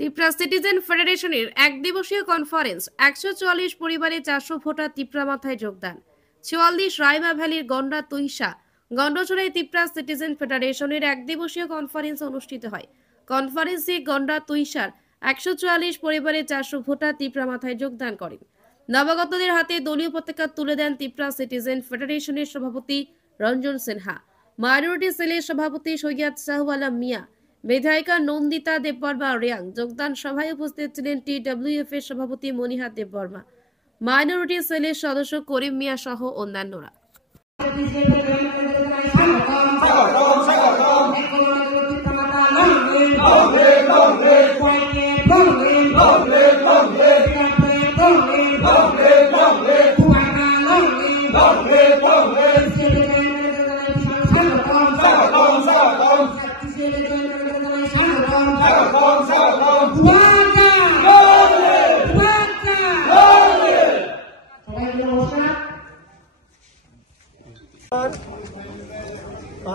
Tripura citizen ফেডারেশনের এক দিবসীয় conference ১৪৪ পরিবারে ৪০০ ভোটার ত্রিপুরা মাথায় যোগদান। ৪৪ রাইমা ভ্যালির গন্ডা তুইসা গন্ডচড়ায় ত্রিপুরা সিটিজেন ফেডারেশনের এক দিবসীয় কনফারেন্স অনুষ্ঠিত হয়। কনফারেন্সে গন্ডা তুইসার ১৪৪ পরিবারে ৪০০ ভোটার ত্রিপুরা মাথায় যোগদান করেন। নবাগতদের হাতে দলীয় পতাকা তুলে দেন ত্রিপুরা সিটিজেন ফেডারেশনের সভাপতি রঞ্জন সিনহা, মাইনরিটি সেলের সভাপতি সৈয়দ শাহওয়ালা মিয়া, বিধায়িকা নন্দিতা দেববর্মা রিয়াং। যোগদান সভায় উপস্থিত ছিলেন TWF এর সভাপতি মনিহা দেববর্মা, মাইনরিটি সেলের সদস্য করিম মিয়া সহ অন্যান্যরা।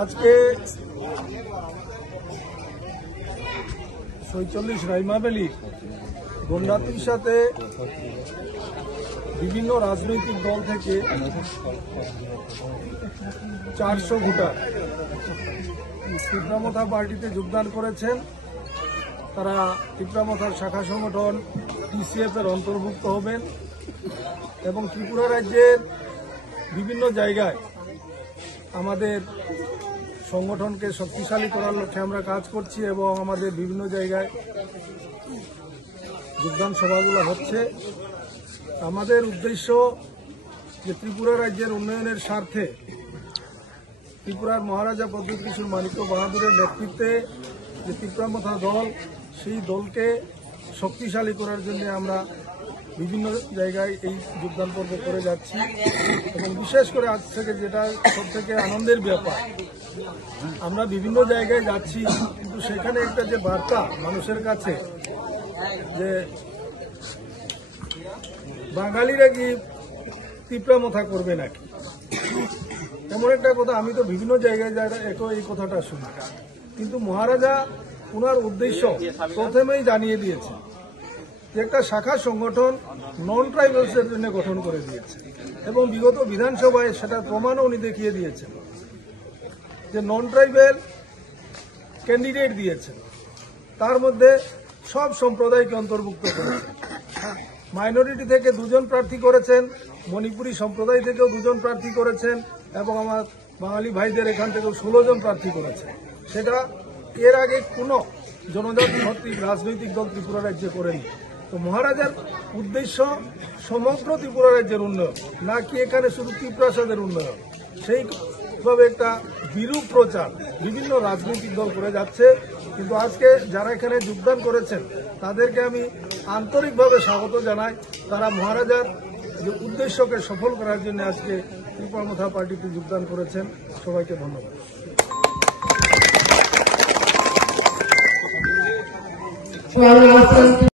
আজকে ৪৬ রাইমা ভ্যালি গন্ডাতুর সাথে বিভিন্ন রাজনৈতিক দল থেকে ৪০০ ভোটার ত্রিপুরা পার্টিতে যোগদান করেছেন। তারা ত্রিপুরা শাখা সংগঠন TCF এর অন্তর্ভুক্ত হবেন এবং ত্রিপুরা রাজ্যের বিভিন্ন জায়গায় আমাদের সংগঠনকে শক্তিশালী করার লক্ষ্যে আমরা কাজ করছি এবং আমাদের বিভিন্ন জায়গায় যোগদান সভাগুলো হচ্ছে। আমাদের উদ্দেশ্য যে ত্রিপুরা রাজ্যের উন্নয়নের স্বার্থে ত্রিপুরার মহারাজা পদ্মকিশোর মানিক্য বাহাদুরের নেতৃত্বে যে ত্রিপুরা দল, সেই দলকে শক্তিশালী করার জন্য আমরা বিভিন্ন জায়গায় এই যোগদান পর্ব করে যাচ্ছি এবং বিশেষ করে আজ থেকে যেটা সব থেকে আনন্দের ব্যাপার, আমরা বিভিন্ন জায়গায় যাচ্ছি কিন্তু সেখানে একটা যে বার্তা মানুষের কাছে যে বাঙালিরা কি ত্রিপুরা করবে নাকি, এমন একটা কথা আমি তো বিভিন্ন জায়গায় এই কথাটা শুনি। কিন্তু মহারাজা ওনার উদ্দেশ্য প্রথমেই জানিয়ে দিয়েছে যে একটা শাখা সংগঠন নন ট্রাইবালসের জন্য গঠন করে দিয়েছে এবং বিগত বিধানসভায় সেটার প্রমাণও উনি দেখিয়ে দিয়েছেন যে নন ট্রাইবেল ক্যান্ডিডেট দিয়েছেন, তার মধ্যে সব সম্প্রদায়কে অন্তর্ভুক্ত করেছেন। মাইনরিটি থেকে 2 জন প্রার্থী করেছেন, মণিপুরী সম্প্রদায় থেকেও 2 জন প্রার্থী করেছেন এবং আমার বাঙালি ভাইদের এখান থেকেও 16 জন প্রার্থী করেছেন। সেটা এর আগে কোনো জনজাতি ভিত্তিক রাজনৈতিক দল ত্রিপুরা রাজ্যে করেনি। তো মহারাজার উদ্দেশ্য সমগ্র ত্রিপুরা রাজ্যের উন্নয়ন, না কি এখানে শুধু ত্রিপ্রাসাদের উন্নয়ন। সেইভাবে একটা বিরূপ প্রচার বিভিন্ন রাজনৈতিক দল করে যাচ্ছে। কিন্তু আজকে যারা এখানে যোগদান করেছেন তাদেরকে আমি আন্তরিকভাবে স্বাগত জানাই। তারা মহারাজার যে উদ্দেশ্যকে সফল করার জন্য আজকে ত্রিপুরা পার্টিতে যোগদান করেছেন। সবাইকে ধন্যবাদ।